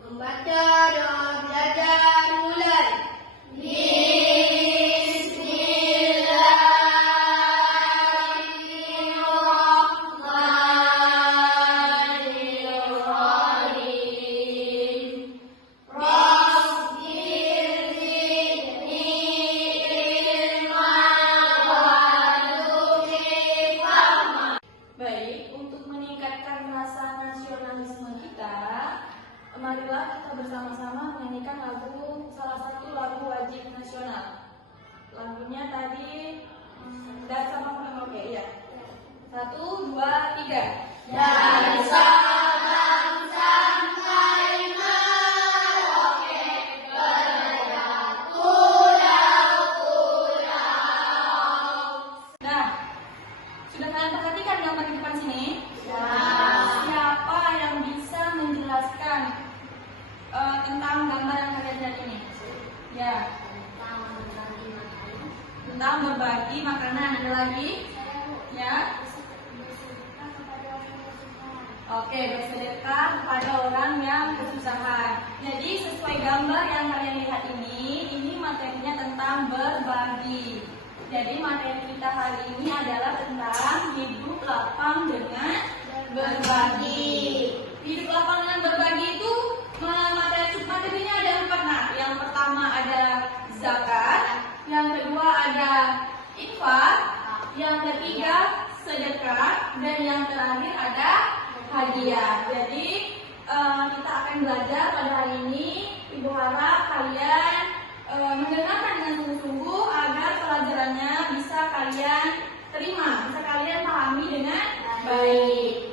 Membaca doa belajar mulai. Baik, untuk meningkatkan rasa nasionalisme kita, marilah kita bersama-sama menyanyikan salah satu lagu wajib nasional. Lagunya tadi dan sama Merauke, ya. 1, 2, 3. Dari Sabang sampai Merauke, berada pulau-pulau. Nah, sudah kalian perhatikan gambar di depan sini? Ya. Siapa yang bisa menjelaskan tentang gambar yang kalian lihat ini? Ya, tentang berbagi makanan. Ada lagi? Ya. Oke, bersedekah kepada orang yang kesusahan. Jadi sesuai gambar yang kalian lihat ini materinya tentang berbagi. Jadi materi kita hari ini adalah tentang hidup lapang dengan berbagi. Hidup lapang dengan berbagi itu materinya ada 4. Nah, yang pertama ada zakat, yang kedua ada infak, yang ketiga sedekah, dan yang terakhir ada hadiah. Jadi kita akan belajar pada hari ini. Ibu harap kalian mendengarkan dengan sungguh-sungguh agar pelajarannya bisa kalian terima, bisa kalian pahami dengan baik.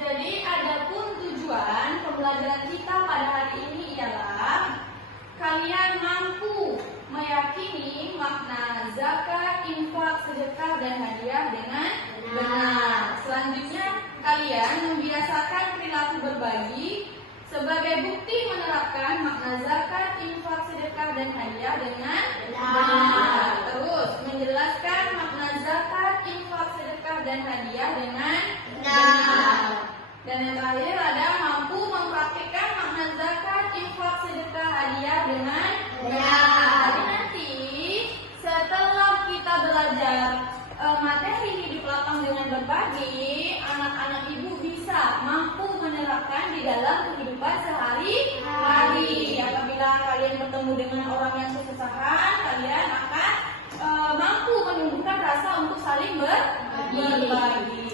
Jadi adapun tujuan pembelajaran kita pada hari ini ialah kalian mampu meyakini makna zakat, infak, sedekah, dan hadiah dengan benar. Selanjutnya kalian membiasakan perilaku berbagi sebagai bukti menerapkan makna zakat, infak, sedekah, dan hadiah dengan benar. Terus menjelaskan makna zakat, infak, sedekah, dan hadiah dengan benar. Dan yang terakhir ada mampu mempraktikkan makna zakat, infak, sedekah, hadiah dengan benar. Jadi nanti setelah kita belajar materi hidup lapang dengan berbagi, anak-anak ibu bisa mampu menerapkan di dalam kehidupan sehari-hari. Apabila kalian bertemu dengan orang yang kesusahan, kalian akan mampu menumbuhkan rasa untuk saling berbagi.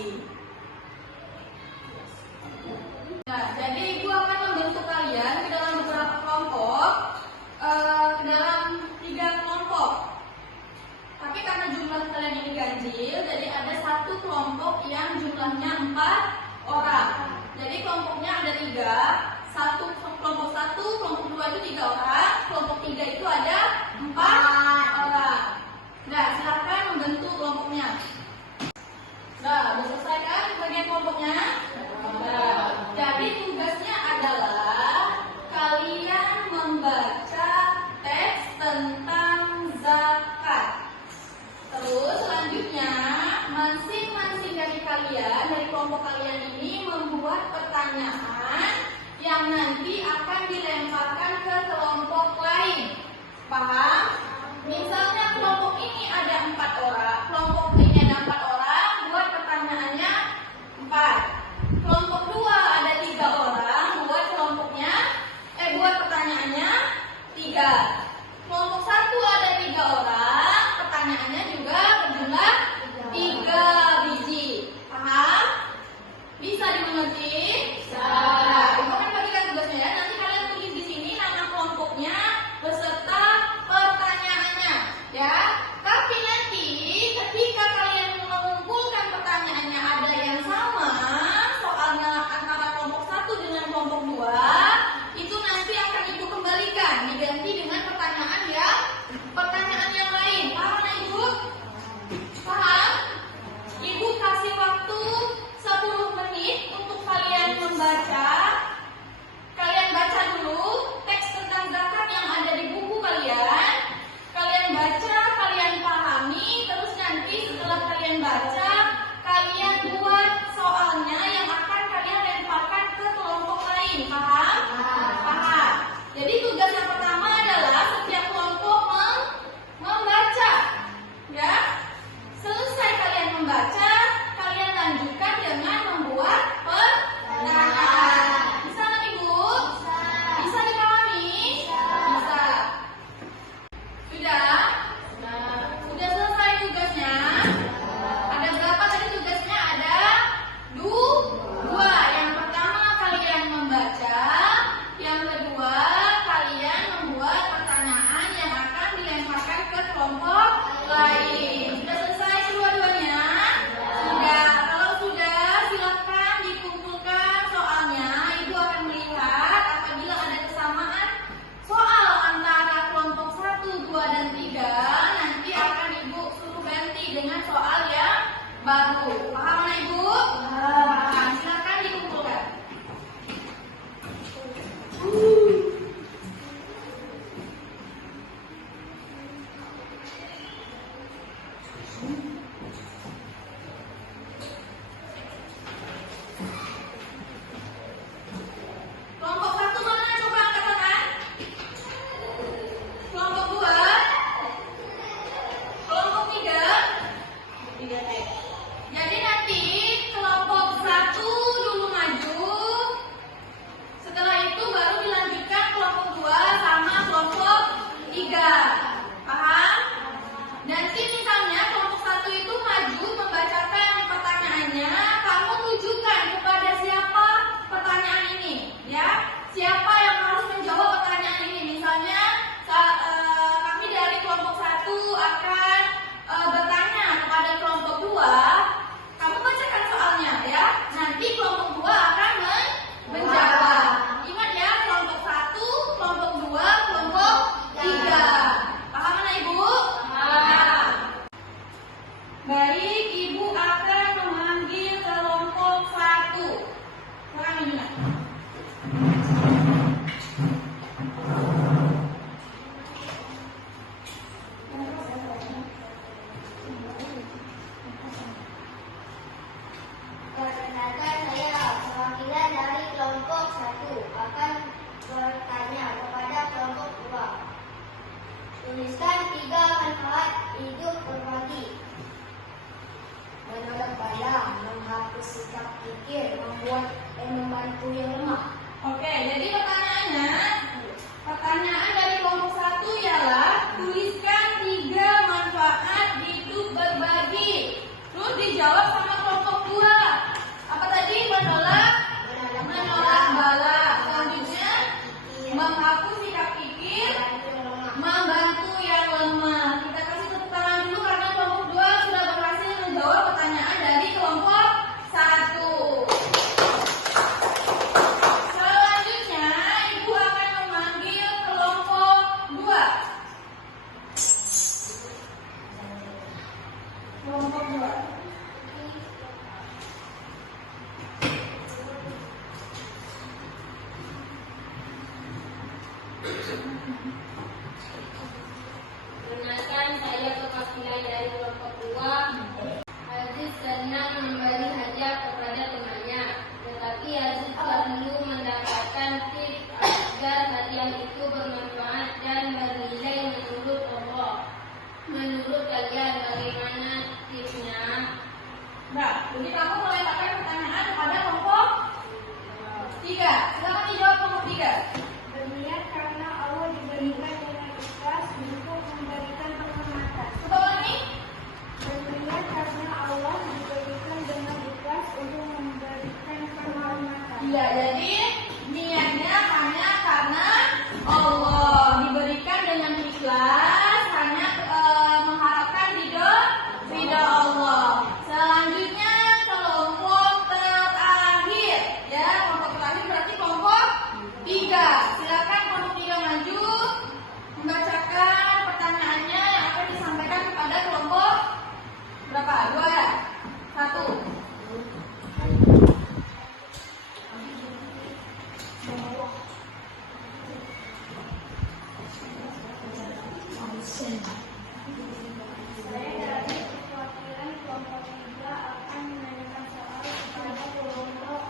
Nah, jadi ibu akan membentuk kalian ke dalam beberapa kelompok, ke dalam 3 kelompok. Tapi karena jumlah kalian ini ganjil, jadi ada satu kelompok yang jumlahnya 4 orang. Jadi kelompoknya ada 3. Kelompok 1, kelompok 2 itu 3 orang, kelompok 3 itu ada 4 orang. Nah, silakan membentuk kelompoknya. Nah, sudah selesai kan bagian kelompoknya? Jadi tugasnya adalah kalian membaca teks tentang zakat. Terus selanjutnya masing-masing dari kalian, dari kelompok kalian ini membuat pertanyaan yang nanti akan dilemparkan ke kelompok lain. Paham? Misalnya kelompok ini ada 4 orang, kelompok ini ada 4 orang, buat pertanyaannya 4. Kelompok 2 ada 3 orang, buat pertanyaannya 3. Kelompok 1 ada 3 orang, pertanyaannya juga berjumlah 3 biji. Paham? Bisa dimengerti? Bisa. Nah, ibu akan bagikan tugasnya ya. Nanti kalian tulis di sini nama kelompoknya beserta pertanyaannya, ya. Tapi nanti ketika kalian mengumpulkan pertanyaannya ada yang sama, soalnya antara kelompok 1 dengan kelompok 2, itu nanti akan ibu kembalikan diganti dengan pertanyaan yang lain. Paham ibu? Paham? Ibu kasih waktu 10 menit untuk kalian membantu yang lemah. Oke, jadi pertanyaan dari kelompok 1 ialah tuliskan 3 manfaat hidup berbagi. Terus dijawab sama kelompok 2. Apa tadi? Menolak bala. Selanjutnya menghapus sikap kikir, membantu yang lemah. Kita kasih tepuk tangan dulu karena kelompok 2 sudah berhasil menjawab pertanyaan dari kelompok 1. Selanjutnya, Ibu akan memanggil kelompok 2. Kelompok 2. Kenalkan, saya kelas 9 dari kelompok 2. Aziz senang memberi hadiah kepada temannya, tetapi Aziz perlu mendapatkan tips agar hadiah itu bermanfaat dan bernilai menurut Allah. Menurut kalian bagaimana tipsnya? Nah, jadi kamu meletakkan pertanyaan kepada kelompok 3. Silakan dijawab kelompok 3. Berniat karena Allah diberikan dengan ikhlas untuk memberikan penghormatan. Coba lagi. Berniat karena Allah diberikan dengan ikhlas untuk memberikan penghormatan. Iya, jadi niatnya hanya karena Allah, diberikan dengan ikhlas, hanya mengharapkan ridho Allah. Selanjutnya kelompok terakhir, ya kelompok terakhir berarti kelompok 3. Silakan kelompok 3 maju membacakan pertanyaannya yang akan disampaikan kepada kelompok berapa? 2 ya? 1. Saya dari perwakilan kelompok 3 akan menanyakan soal kepada kelompok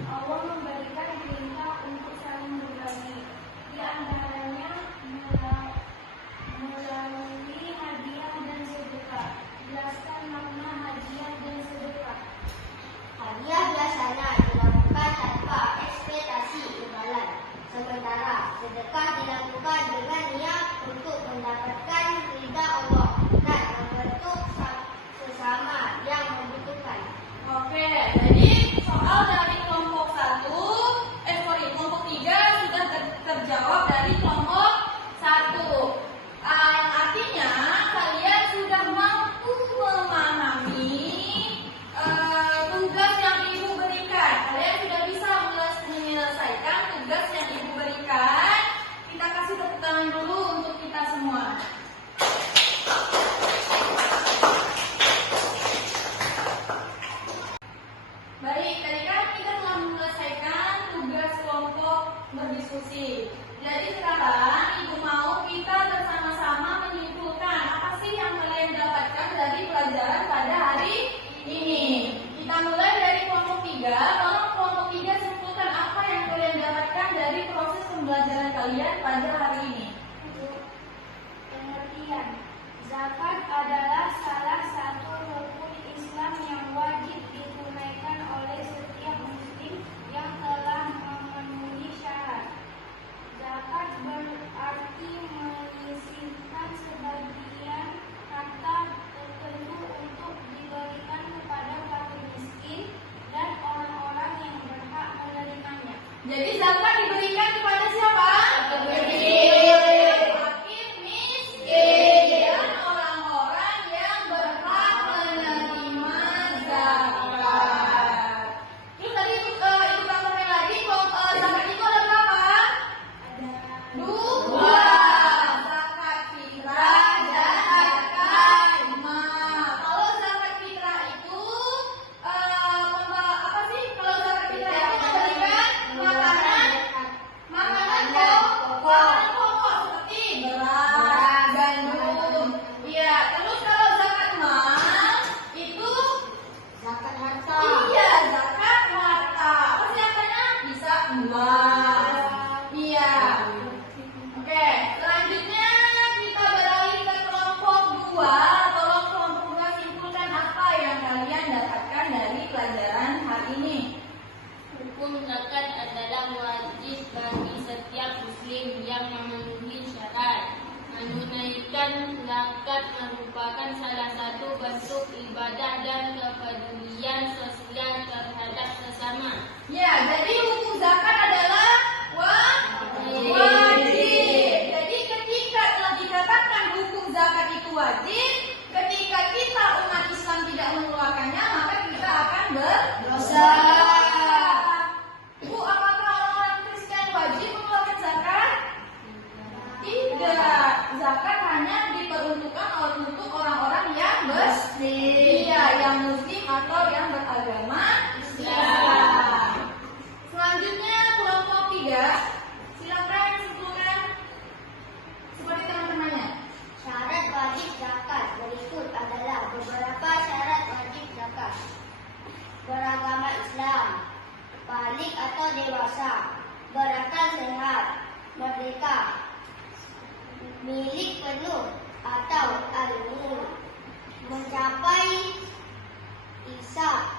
1. Allah memberikan perintah untuk saling berbagi, di antaranya melalui hadiah dan sedekah. Jelaskan makna hadiah dan sedekah. Hadiah biasanya dilakukan tanpa ekspektasi imbalan, sementara sedekah dilakukan dengan niat untuk mendapatkan ridha Allah dan membantu sesama yang membutuhkan. Oke, jadi soal dari kelompok 3 sudah terjawab dari kelompok 1. Artinya kalian sudah mampu memahami tugas yang Ibu berikan. Kalian sudah bisa menyelesaikan tugas yang Ibu berikan. Kita kasih tepuk tangan dulu untuk kita semua. Baik, tadi kan kita telah menyelesaikan tugas kelompok berdiskusi. Jadi sekarang Ibu mau kita bersama-sama menyimpulkan apa sih yang kalian dapatkan dari pelajaran pada hari ini. Kita mulai dari kelompok 3. Tolong kelompok 3 simpulkan apa yang kalian dapatkan dari proses pembelajaran kalian pada hari ini. Pengertian. Zakat adalah salah satu rukun Islam yang wajib ditunaikan oleh setiap muslim yang telah memenuhi syarat. Zakat berarti menyisihkan sebagian harta tertentu untuk diberikan kepada fakir miskin dan orang-orang yang berhak menerimanya. Jadi zakat diberikan kepada siapa? Fakir miskin dan orang-orang yang berhak menerima zakat. Terus tadi Ibu tambahkan lagi, zakat itu ada berapa? Dua. Zakat fitrah dan zakat mal. Kalau zakat fitrah itu apa sih? Kalau zakat fitrah itu memberikan makanan Hukum zakat adalah wajib bagi setiap muslim yang memenuhi syarat. Menunaikan zakat merupakan salah satu bentuk ibadah dan kepedulian sosial terhadap sesama. Ya, jadi hukum zakat adalah wajib. Jadi ketika telah dikatakan hukum zakat itu wajib, ketika kita umat Islam tidak mengeluarkannya, maka kita akan berdosa. Bu, apakah orang-orang Kristen wajib mengeluarkan zakat? Tidak. Zakat hanya diperuntukkan untuk orang-orang yang muslim. Iya, yang muslim atau yang beragama Islam. Selanjutnya kelompok 3. Silakan simpulkan seperti teman-temannya. Syarat wajib zakat berikut adalah beberapa syarat wajib zakat. Beragama Islam, balik atau dewasa, berakal sehat, merdeka, milik penuh atau al-mulk, mencapai isya